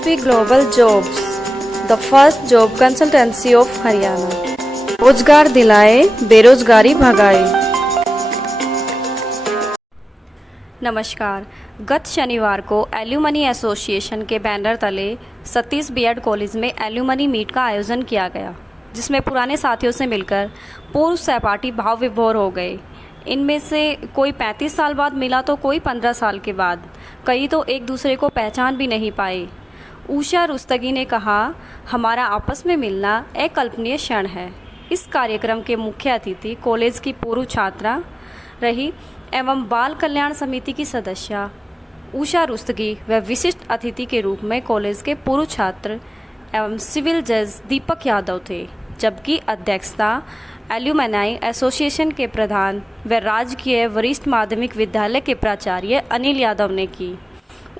SSP Global Jobs, the first job consultancy of Haryana. रोजगार दिलाए, बेरोजगारी भगाए। नमस्कार। गत शनिवार को एल्यूमनी एसोसिएशन के बैनर तले सतीश बीएड कॉलेज में एल्यूमनी मीट का आयोजन किया गया, जिसमें पुराने साथियों से मिलकर पूर्व सहपाठी भाव विभोर हो गए। इनमें से कोई 35 साल बाद मिला तो कोई 15 साल के बाद, कई तो एक दूसरे को पहचान भी नहीं पाए। उषा रुस्तगी ने कहा, हमारा आपस में मिलना अकल्पनीय क्षण है। इस कार्यक्रम के मुख्य अतिथि कॉलेज की पूर्व छात्रा रही एवं बाल कल्याण समिति की सदस्य उषा रुस्तगी व विशिष्ट अतिथि के रूप में कॉलेज के पूर्व छात्र एवं सिविल जज दीपक यादव थे, जबकि अध्यक्षता एल्यूमनाई एसोसिएशन के प्रधान व राजकीय वरिष्ठ माध्यमिक विद्यालय के प्राचार्य अनिल यादव ने की।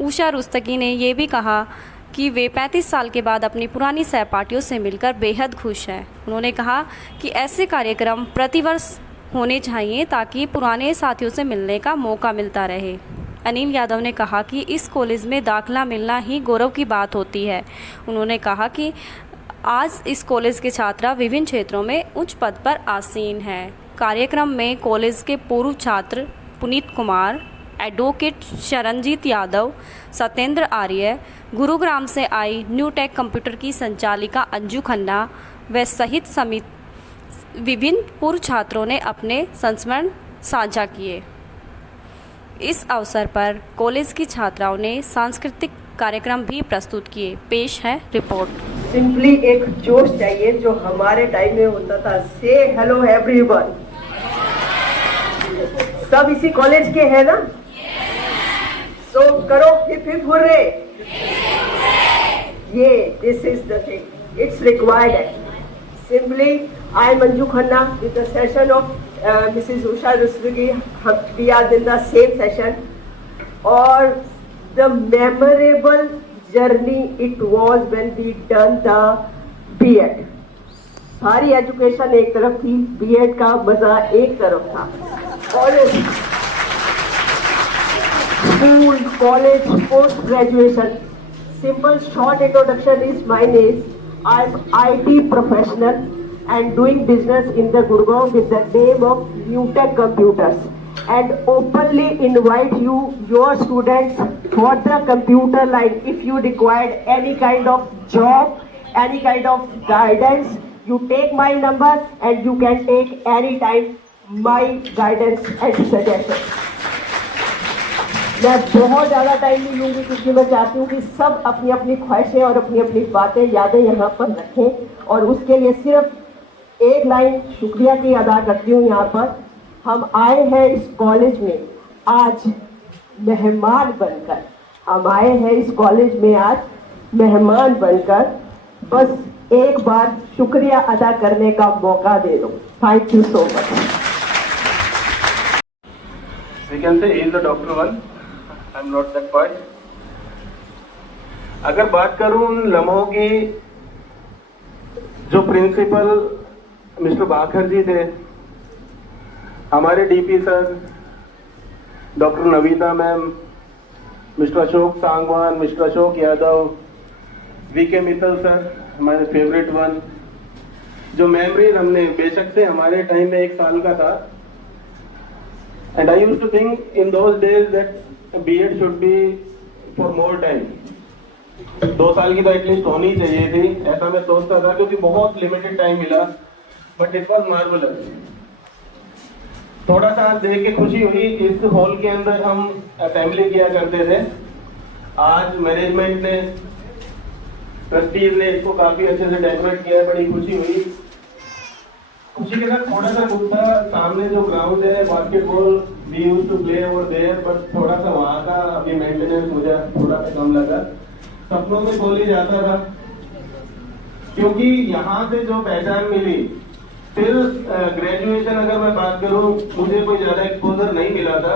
उषा रुस्तगी ने ये भी कहा कि वे 35 साल के बाद अपनी पुरानी सहपाठियों से मिलकर बेहद खुश हैं। उन्होंने कहा कि ऐसे कार्यक्रम प्रतिवर्ष होने चाहिए ताकि पुराने साथियों से मिलने का मौका मिलता रहे। अनिल यादव ने कहा कि इस कॉलेज में दाखिला मिलना ही गौरव की बात होती है। उन्होंने कहा कि आज इस कॉलेज के छात्रा विभिन्न क्षेत्रों में उच्च पद पर आसीन हैं। कार्यक्रम में कॉलेज के पूर्व छात्र पुनीत कुमार, एडवोकेट शरणजीत यादव, सत्येंद्र आर्य, गुरुग्राम से आई न्यू टेक कंप्यूटर की संचालिका अंजू खन्ना व सहित समित विभिन्न पूर्व छात्रों ने अपने संस्मरण साझा किए। इस अवसर पर कॉलेज की छात्राओं ने सांस्कृतिक कार्यक्रम भी प्रस्तुत किए। पेश है रिपोर्ट। सिंपली एक जोश चाहिए जो हमारे टाइम में होता था, से हेलो एवरीवन। सब इसी कॉलेज के हैं ना? सो करो हिप हिप हुर्रे। ये this is the thing, it's required. Simply I am Anju Khanna with the session of Mrs. Usha Rustagi. We are in the same session, or the memorable journey it was when we done the B.Ed. सारी education एक तरफ थी, B.Ed का मजा एक तरफ था। College, school, college, post graduation. Simple short introduction is my name. I am IT professional and doing business in the Gurgaon with the name of New Tech Computers, and openly invite you, your students, for the computer line. If you required any kind of job, any kind of guidance, you take my number and you can take any time my guidance and suggestions. मैं बहुत ज़्यादा time नहीं लूँगी क्योंकि मैं चाहती हूँ कि सब अपनी अपनी ख्वाहिशें और अपनी अपनी बातें, यादें यहाँ पर रखें, और उसके लिए सिर्फ एक लाइन शुक्रिया की अदा करती हूँ। यहाँ पर हम आए हैं इस कॉलेज में आज मेहमान बनकर, हम आए हैं इस कॉलेज में आज मेहमान बनकर, बस एक बार शुक्रिया अदा करने का मौका दे दो। Thank you so much. We can say he is the doctor one. I'm not that part. अगर बात करूं उन लम्हों की जो प्रिंसिपल मिस्टर बाखर जी थे, हमारे DP sir, doctor Navita ma'am, mister Ashok Sangwan, mister Ashok Yadav, VK Mittal sir, हमारे फेवरेट वन, जो मेमोरीज हमने, बेशक से हमारे टाइम में 1 साल का था, and I used to think in those days that B.Ed should be for more time. 2 साल की तो एटलीस्ट होनी चाहिए थी, ऐसा मैं सोचता था, क्योंकि बहुत लिमिटेड टाइम मिला, बट इट वॉज मार्वलस। थोड़ा सा देख के खुशी हुई। इस हॉल के अंदर हम असेंबली किया करते थे, आज मैनेजमेंट ने, ट्रस्टीज ने इसको काफी अच्छे से डेकोरेट किया, बड़ी खुशी हुई। खुशी के साथ थोड़ा सा मुद्दा, सामने जो ग्राउंड है basketball, we used to play over there, but थोड़ा सा वहाँ का अभी मेंटेनेंस मुझे थोड़ा सा कम लगा। सपनों में बोली जाता था, क्योंकि यहाँ से जो पहचान मिली, फिर ग्रेजुएशन अगर मैं बात करूँ, मुझे कोई ज्यादा एक्सपोजर नहीं मिला था।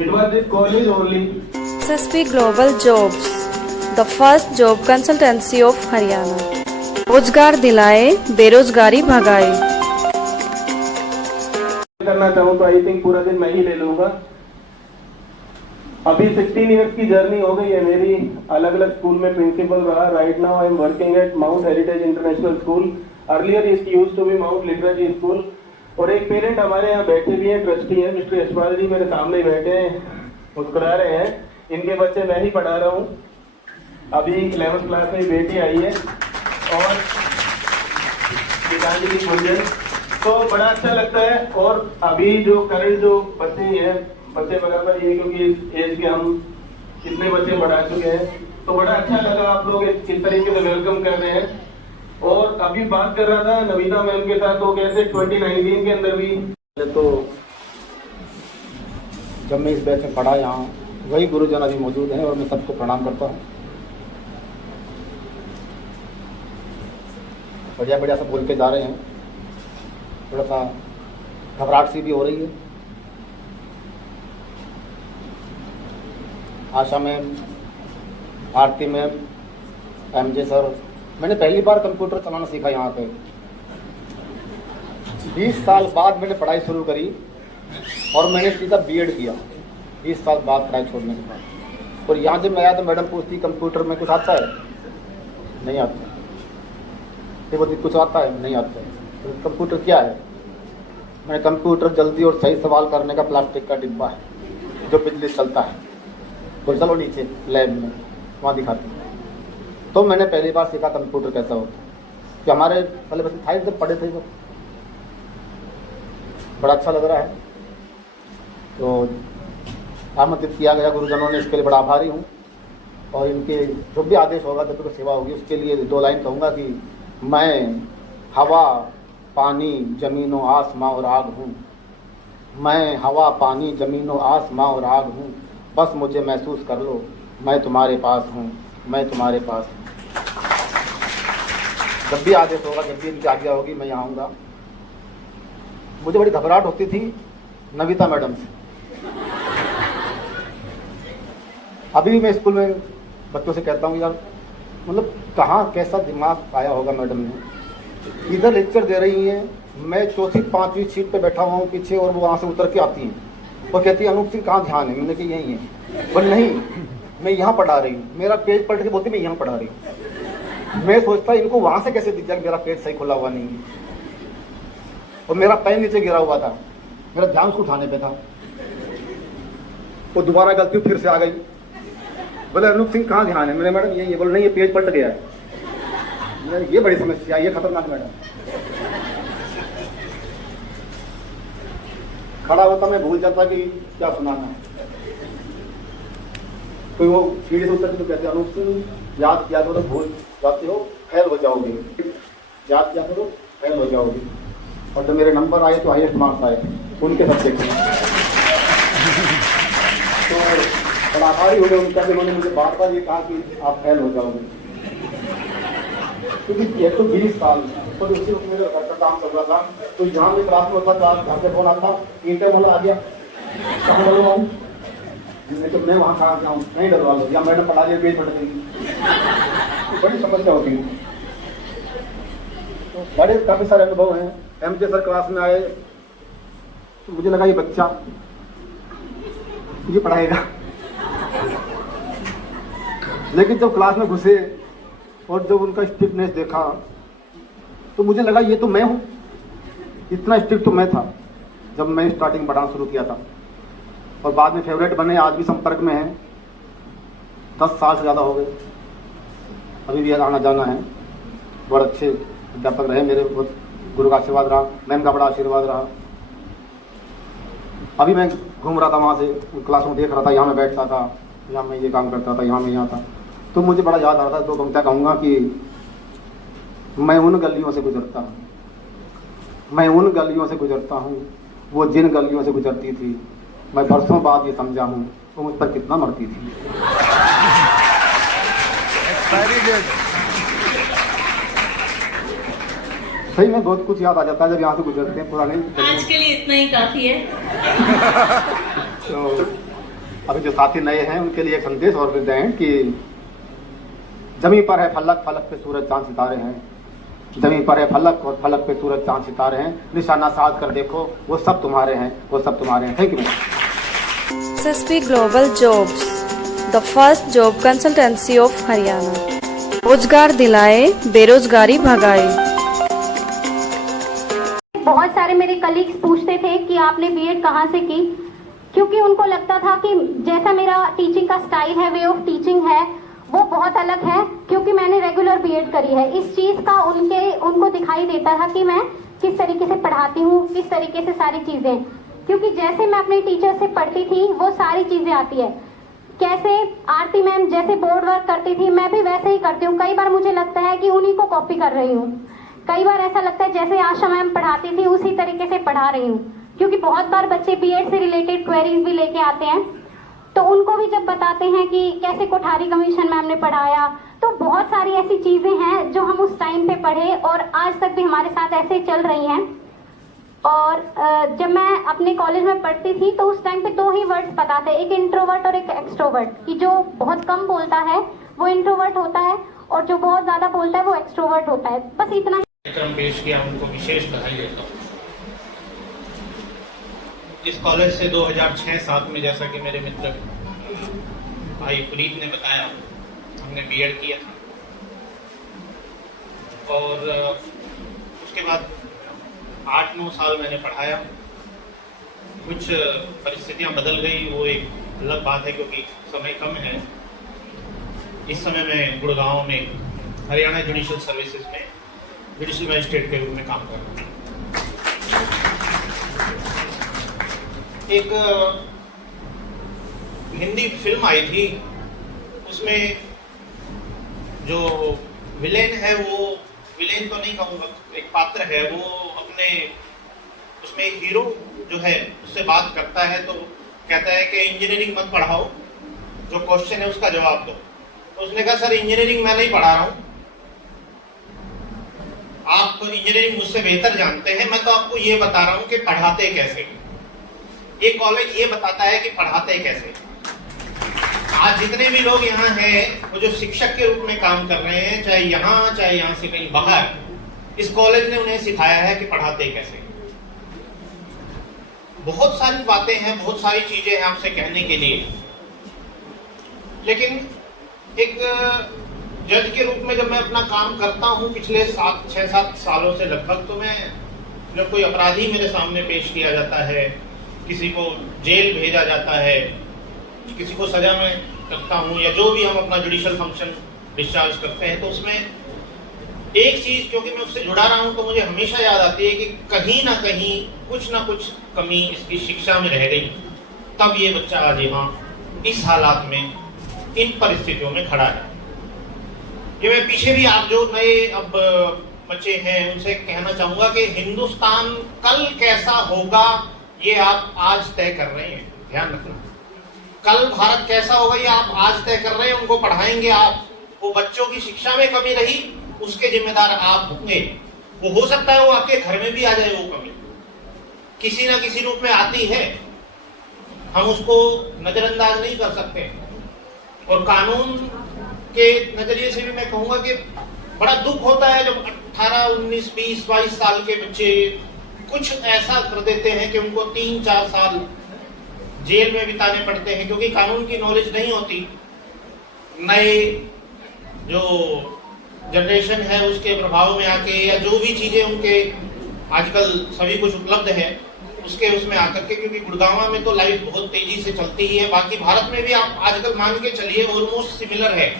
It was this college only. SSP Global Jobs, the first job consultancy of Haryana. रोजगार दिलाए, बेरोजगारी भगाए। करना चाहूँ तो आई थिंक पूरा दिन मैं ही ले लूंगा। अभी 16 इयर्स की जर्नी हो गई है मेरी, अलग अलग स्कूल में प्रिंसिपल रहा। Right now I am working at Mount Heritage International School, earlier it used to be Mount Literary School. और एक पेरेंट हमारे यहाँ बैठे भी हैं, ट्रस्टी हैं, मिस्टर यशपाल जी मेरे सामने ही बैठे हैं, मुस्कुरा रहे हैं। इनके बच्चे मैं ही पढ़ा रहा हूँ। अभी 11th क्लास में बेटी आई है और गीतांजलि गुंजन, तो बड़ा अच्छा लगता है। और अभी जो करंट जो बच्चे हैं, बच्चे बराबर ये, क्योंकि इस एज के हम कितने बच्चे पढ़ा चुके हैं, तो बड़ा अच्छा लगा आप लोग इस तरीके से वेलकम कर रहे हैं। और अभी बात कर रहा था नवीता मैम के साथ, तो कैसे 2019 के अंदर भी तो जब मैं इस बैच में पढ़ा, यहाँ वही गुरुजन अभी मौजूद हैं और मैं सबको प्रणाम करता हूँ। बढ़िया बढ़िया सब बोल के जा रहे हैं, थोड़ा सा घबराहट सी भी हो रही है। आशा मैम, आरती मैम, एमजे सर, मैंने पहली बार कंप्यूटर चलाना सीखा यहाँ पे। 20 साल बाद मैंने पढ़ाई शुरू करी और मैंने सीधा बीएड किया 20 साल बाद पढ़ाई छोड़ने के बाद। और यहाँ जब मैं आया तो मैडम पूछती कंप्यूटर में कुछ आता है? नहीं आता। ये बोलती कुछ आता है? नहीं आता है। तो कंप्यूटर क्या है? मैंने कंप्यूटर जल्दी और सही सवाल करने का प्लास्टिक का डिब्बा है जो बिजली चलता है। तो चलो नीचे लैब में, वहाँ दिखाती हूँ। तो मैंने पहली बार सीखा कंप्यूटर कैसा होता है, कि हमारे पहले बच्चे था जब पढ़े थे, तो बड़ा अच्छा लग रहा है। तो आमंत्रित किया गया गुरुजनों ने, इसके लिए बड़ा आभारी हूँ। और इनके जो भी आदेश होगा, जब तक सेवा होगी, उसके लिए 2 लाइन कहूँगा कि मैं हवा, पानी, ज़मीन और आसमां और आग हूँ। मैं हवा, पानी, ज़मीन और आसमां और आग हूँ। बस मुझे महसूस कर लो, मैं तुम्हारे पास हूँ, मैं तुम्हारे पास हूँ। जब भी आदेश होगा, जब भी इनकी आज्ञा होगी, मैं यहाँ आऊँगा। मुझे बड़ी घबराहट होती थी नविता मैडम से। अभी भी मैं स्कूल में बच्चों से कहता हूँ, यार मतलब कहाँ कैसा दिमाग आया होगा मैडम ने। इधर लेक्चर दे रही हैं, मैं 4th 5वीं सीट पे बैठा हुआ हूँ पीछे, और वो वहाँ से उतर के आती हैं और कहती है अनूप सिंह कहाँ ध्यान है? मैंने कहा यही है। बोले नहीं, मैं यहाँ पढ़ा रही हूँ। मेरा पेज पलट के बोलती मैं यहाँ पढ़ा रही हूँ। मैं सोचता इनको वहाँ से कैसे दिख जाए, मेरा पेज सही खुला हुआ नहीं है और मेरा पेन नीचे गिरा हुआ था, मेरा ध्यान उसको उठाने पे था। वो दोबारा गलती फिर से आ गई, बोले अनूप सिंह कहाँ ध्यान है? मैंने मैडम ये बोले नहीं, ये पेज पलट गया है। ये बड़ी समस्या, ये खतरनाक मैडम। खड़ा होता मैं भूल जाता कि क्या सुनाना है। कोई वो सीढ़ी से उतर के तो कहते अनूप सिंह याद किया करो, भूल जाते हो, फेल हो जाओगे, याद किया करो, फेल हो जाओगे। और जब मेरे नंबर आए तो हाईएस्ट मार्क्स आए उनके सब्जेक्ट में। तो बड़ा आभारी हो गए उनका, उन्होंने मुझे बार बार ये कहा कि आप फेल हो जाओगे। क्योंकि एक तो 20 साल तो उसी वक्त मेरे घर का काम चल रहा था, तो यहाँ भी क्लास में होता था, घर से फोन आता, इंटर वाला आ गया, कहाँ डलवा आऊँ? तो मैं वहाँ कहाँ जाऊँ, नहीं डलवा लो, या मैडम पढ़ा दिया पेज पढ़ देंगी। बड़ी समस्या होती है। तो बड़े काफ़ी सारे अनुभव हैं। एमजे सर क्लास में आए तो मुझे लगा ये बच्चा ये पढ़ाएगा, लेकिन जब क्लास में घुसे और जब उनका स्ट्रिक्टनेस देखा तो मुझे लगा ये तो मैं हूँ। इतना स्ट्रिक्ट तो मैं था जब मैं स्टार्टिंग पढ़ाना शुरू किया था, और बाद में फेवरेट बने, आज भी संपर्क में हैं। 10 साल से ज़्यादा हो गए, अभी भी आना जाना है। बड़े अच्छे अध्यापक रहे मेरे, बहुत गुरु का आशीर्वाद रहा, मैम का बड़ा आशीर्वाद रहा। अभी मैं घूम रहा था वहाँ से, क्लास में देख रहा था, यहाँ मैं बैठता था, यहाँ मैं ये काम करता था, यहाँ मैं यहाँ था, तो मुझे बड़ा याद आ रहा था। 2 पंक्तियाँ कहूँगा कि मैं उन गलियों से गुजरता हूँ, मैं उन गलियों से गुजरता हूँ, वो जिन गलियों से गुजरती थी, मैं बरसों बाद ये समझा हूँ वो मुझ पर कितना मरती थी। सही में बहुत कुछ याद आ जाता है जब यहाँ से गुजरते हैं पुराने। आज के लिए इतना ही काफी है। तो अभी जो साथी नए हैं उनके लिए एक संदेश और भी दें कि जमीन पर है फलक, फलक पे सूरज चांद सितारे हैं। जमीन पर है फलक और फलक पे सूरज चांद सितारे हैं। निशाना साध कर देखो, वो सब तुम्हारे हैं, वो सब तुम्हारे हैं। Thank you. SSP Global Jobs, the first job consultancy of Haryana. रोजगार दिलाए, बेरोजगारी भगाए। बहुत सारे मेरे कलीग्स पूछते थे कि आपने बीएड कहाँ से की, क्योंकि उनको लगता था कि जैसा मेरा टीचिंग का स्टाइल है, वे ऑफ टीचिंग है, वो बहुत अलग है, क्योंकि मैंने रेगुलर बीएड करी है। इस चीज़ का उनको दिखाई देता था कि मैं किस तरीके से पढ़ाती हूँ, किस तरीके से सारी चीज़ें, क्योंकि जैसे मैं अपने टीचर से पढ़ती थी वो सारी चीज़ें आती है। कैसे आरती मैम जैसे बोर्ड वर्क करती थी, मैं भी वैसे ही करती हूँ। कई बार मुझे लगता है कि उन्हीं को कॉपी कर रही हूँ, कई बार ऐसा लगता है जैसे आशा मैम पढ़ाती थी उसी तरीके से पढ़ा रही हूँ, क्योंकि बहुत बार बच्चे बीएड से रिलेटेड क्वेरीज भी लेके आते हैं, तो उनको भी जब बताते हैं कि कैसे कोठारी कमीशन मैम ने पढ़ाया, तो बहुत सारी ऐसी चीज़ें हैं जो हम उस टाइम पे पढ़े और आज तक भी हमारे साथ ऐसे ही चल रही हैं। और जब मैं अपने कॉलेज में पढ़ती थी तो उस टाइम पे 2 ही वर्ड्स पता थे, एक इंट्रोवर्ट और एक एक्सट्रोवर्ट, कि जो बहुत कम बोलता है वो इंट्रोवर्ट होता है और जो बहुत ज़्यादा बोलता है वो एक्सट्रोवर्ट होता है। बस इतना ही कार्यक्रम पेश किया, उनको विशेष बधाई देता हूँ। इस कॉलेज से 2006-07 में, जैसा कि मेरे मित्र भाई पुनीत ने बताया, हमने बीएड किया था और उसके बाद 8-9 साल मैंने पढ़ाया। कुछ परिस्थितियां बदल गई, वो एक अलग बात है क्योंकि समय कम है। इस समय मैं गुड़गांव में हरियाणा जुडिशियल सर्विसेज में जुडिशियल मजिस्ट्रेट के रूप में काम कर रहा हूँ। एक हिंदी फिल्म आई थी, उसमें जो विलेन है, वो विलेन तो नहीं कहूँगा, एक पात्र है, वो अपने उसमें एक हीरो जो है उससे बात करता है, तो कहता है कि इंजीनियरिंग मत पढ़ाओ, जो क्वेश्चन है उसका जवाब दो। तो उसने कहा सर इंजीनियरिंग मैं नहीं पढ़ा रहा हूँ, आप तो इंजीनियरिंग मुझसे बेहतर जानते हैं, मैं तो आपको ये बता रहा हूँ कि पढ़ाते कैसे। ये कॉलेज ये बताता है कि पढ़ाते कैसे। आज जितने भी लोग यहाँ हैं वो जो शिक्षक के रूप में काम कर रहे हैं, चाहे यहाँ से कहीं बाहर, इस कॉलेज ने उन्हें सिखाया है कि पढ़ाते कैसे। बहुत सारी बातें हैं, बहुत सारी चीजें हैं आपसे कहने के लिए, लेकिन एक जज के रूप में जब मैं अपना काम करता हूँ पिछले 6-7 सालों से लगभग, तो मैं जब कोई अपराधी मेरे सामने पेश किया जाता है, किसी को जेल भेजा जाता है, किसी को सजा में करता हूँ, या जो भी हम अपना जुडिशियल फंक्शन डिस्चार्ज करते हैं, तो उसमें एक चीज, क्योंकि मैं उससे जुड़ा रहा हूँ, तो मुझे हमेशा याद आती है कि कहीं ना कहीं कुछ ना कुछ कमी इसकी शिक्षा में रह गई, तब ये बच्चा आज यहाँ इस हालात में, इन परिस्थितियों में खड़ा है। ये मैं पीछे भी आप जो नए अब बच्चे हैं उनसे कहना चाहूंगा कि हिंदुस्तान कल कैसा होगा ये आप आज तय कर रहे हैं, ध्यान रखना। कल भारत कैसा होगा ये आप आज तय कर रहे हैं, उनको पढ़ाएंगे आप। वो बच्चों की शिक्षा में कमी रही, उसके जिम्मेदार आप होंगे। वो हो सकता है वो आपके घर में भी आ जाए, वो कमी किसी ना किसी रूप में आती है, हम उसको नजरअंदाज नहीं कर सकते। और कानून के नजरिए से भी मैं कहूंगा कि बड़ा दुख होता है जब 18, 19, 20, 22 साल के बच्चे कुछ ऐसा कर देते हैं कि उनको 3-4 साल जेल में बिताने पड़ते हैं, क्योंकि कानून की नॉलेज नहीं होती। नए जो जनरेशन है उसके प्रभाव में आके, या जो भी चीजें उनके आजकल सभी कुछ उपलब्ध है उसके उसमें आकर के, क्योंकि गुड़गांव में तो लाइफ बहुत तेजी से चलती ही है, बाकी भारत में भी आप आजकल मान के चलिए ऑलमोस्ट सिमिलर है।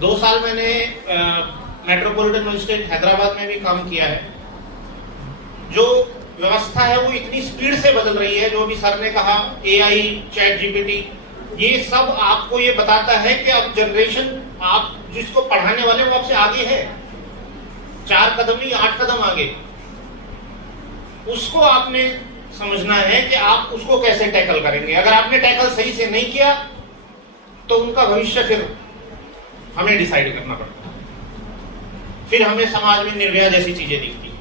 2 साल मैंने मेट्रोपॉलिटन मजिस्ट्रेट हैदराबाद में भी काम किया है। जो व्यवस्था है वो इतनी स्पीड से बदल रही है, जो भी सर ने कहा AI, चैट GPT, ये सब आपको ये बताता है कि अब जनरेशन, आप जिसको पढ़ाने वाले वो आपसे आगे है, 4 कदम नहीं 8 कदम आगे। उसको आपने समझना है कि आप उसको कैसे टैकल करेंगे। अगर आपने टैकल सही से नहीं किया तो उनका भविष्य फिर हमें डिसाइड करना पड़ता है। फिर हमें समाज में निर्भया जैसी चीजें दिखती है।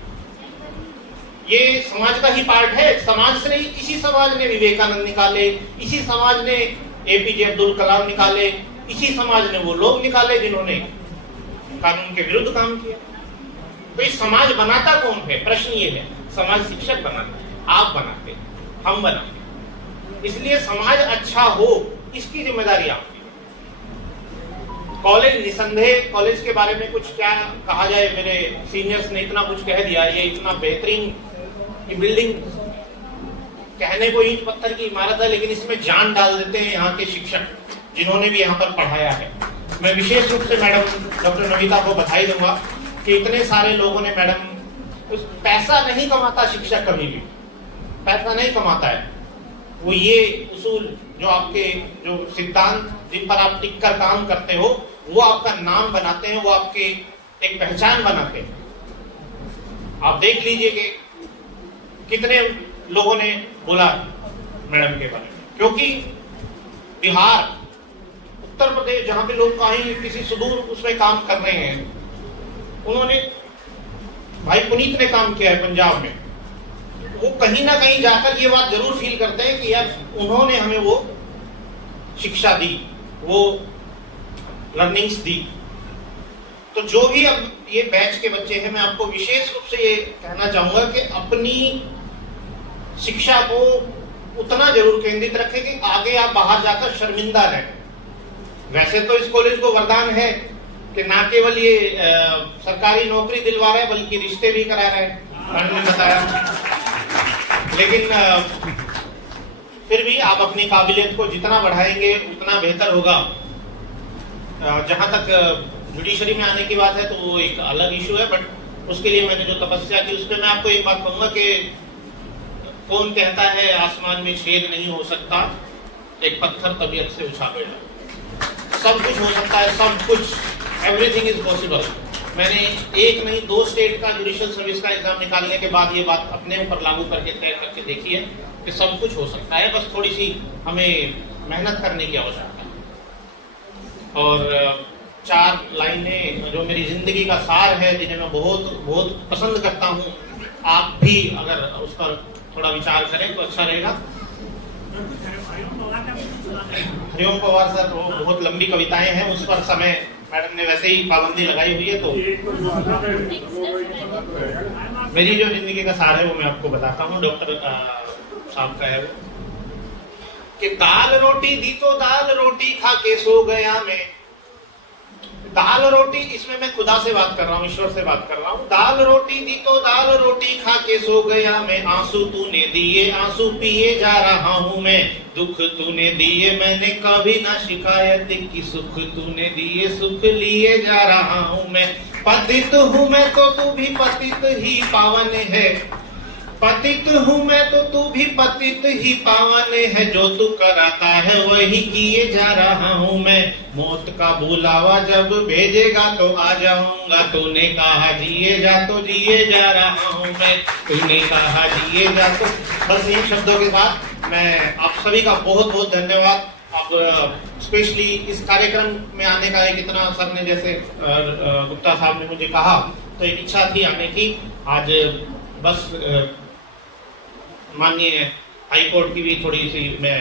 ये समाज का ही पार्ट है। समाज से नहीं, इसी समाज ने विवेकानंद निकाले, इसी समाज ने APJ अब्दुल कलाम निकाले, इसी समाज ने वो लोग निकाले जिन्होंने कानून के विरुद्ध काम किया। तो ये समाज बनाता कौन है? प्रश्न ये है। समाज शिक्षक बनाता है, आप बनाते, हम बनाते। इसलिए समाज अच्छा हो, इसकी जिम्मेदारी आपकी। कॉलेज निसंदेह, कॉलेज के बारे में कुछ क्या कहा जाए, मेरे सीनियर्स ने इतना कुछ कह दिया, ये इतना बेहतरीन बिल्डिंग, कहने को ईंट पत्थर की इमारत है, लेकिन इसमें जान डाल देते हैं यहाँ के शिक्षक जिन्होंने भी यहाँ पर पढ़ाया है। मैं विशेष रूप से मैडम डॉक्टर नमिता को बधाई दूंगा कि इतने सारे लोगों ने, मैडम पैसा नहीं कमाता शिक्षक, कभी भी पैसा नहीं कमाता है, वो ये उसूल जो आपके जो सिद्धांत जिन पर आप टिक कर काम करते हो वो आपका नाम बनाते हैं, वो आपके एक पहचान बनाते हैं। आप देख लीजिए कि कितने लोगों ने बोला मैडम के बारे में, क्योंकि बिहार, उत्तर प्रदेश, जहां पे लोग कहीं किसी सुदूर उसमें काम कर रहे हैं, उन्होंने, भाई पुनीत ने काम किया है पंजाब में, वो कहीं ना कहीं जाकर ये बात जरूर फील करते हैं कि यार उन्होंने हमें वो शिक्षा दी, वो लर्निंग्स दी। तो जो भी अब ये बैच के बच्चे हैं, मैं आपको विशेष रूप से ये कहना चाहूंगा कि अपनी शिक्षा को उतना जरूर केंद्रित रखें कि आगे आप बाहर जाकर शर्मिंदा रहें। वैसे तो इस कॉलेज को वरदान है कि ना केवल ये सरकारी नौकरी दिलवा रहा है बल्कि रिश्ते भी करा रहा है, मैंने बताया, लेकिन फिर भी आप अपनी काबिलियत को जितना बढ़ाएंगे उतना बेहतर होगा। जहां तक जुडिशरी में आने की बात है तो वो एक अलग इशू है, बट उसके लिए मैंने जो तपस्या की उस पर मैं आपको एक बात कहूंगा कि कौन कहता है आसमान में छेद नहीं हो सकता, एक पत्थर तबीयत से उछालेगा। सब कुछ हो सकता है, सब कुछ, एवरीथिंग इज पॉसिबल। मैंने एक नहीं 2 स्टेट का जुडिशियल सर्विस का एग्जाम निकालने के बाद ये बात अपने ऊपर लागू करके तय करके देखी है कि सब कुछ हो सकता है, बस थोड़ी सी हमें मेहनत करने की आवश्यकता है। और 4 लाइनें जो मेरी जिंदगी का सार है, जिन्हें मैं बहुत बहुत पसंद करता हूँ, आप भी अगर उस पर थोड़ा विचार करें तो अच्छा रहेगा। हरिओम पवार सर, वो बहुत लंबी कविताएं हैं, उस पर समय मैडम ने वैसे ही पाबंदी लगाई हुई है, तो मेरी जो जिंदगी का सार है वो मैं आपको बताता हूँ। डॉक्टर साहब का है वो कि दाल रोटी दी तो दाल रोटी खा के सो गया मैं। दाल रोटी, इसमें मैं खुदा से बात कर रहा हूँ, ईश्वर से बात कर रहा हूँ। दाल रोटी दी तो दाल रोटी खा के सो गया मैं, आंसू तूने दिए आंसू पिए जा रहा हूँ मैं, दुख तूने दिए मैंने कभी ना शिकायत की, सुख तूने दिए सुख लिए जा रहा हूँ मैं। पतित हूँ मैं तो तू भी पतित ही पावन है, पतित हूँ मैं तो तू भी पतित ही पावन है, जो तू कराता है वही किए जा रहा हूँ मैं। मौत का बुलावा जब भेजेगा तो आ जाऊंगा, तूने कहा जिए जा तो जिए जा रहा हूँ मैं, तूने कहा जिए जा तो। बस इन शब्दों के साथ मैं आप सभी का बहुत बहुत धन्यवाद। अब स्पेशली इस कार्यक्रम में आने का एक इतना, सर ने जैसे गुप्ता साहब ने मुझे कहा, तो एक इच्छा थी आने की। आज बस माननीय हाई कोर्ट की भी थोड़ी सी मैं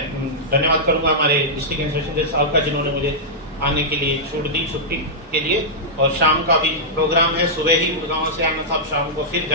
धन्यवाद करूंगा हमारे डिस्ट्रिक्ट इंस्पेक्टर जज साहब का, जिन्होंने मुझे आने के लिए छूट दी छुट्टी के लिए। और शाम का भी प्रोग्राम है, सुबह ही गुड़गांव से आना था, शाम को फिर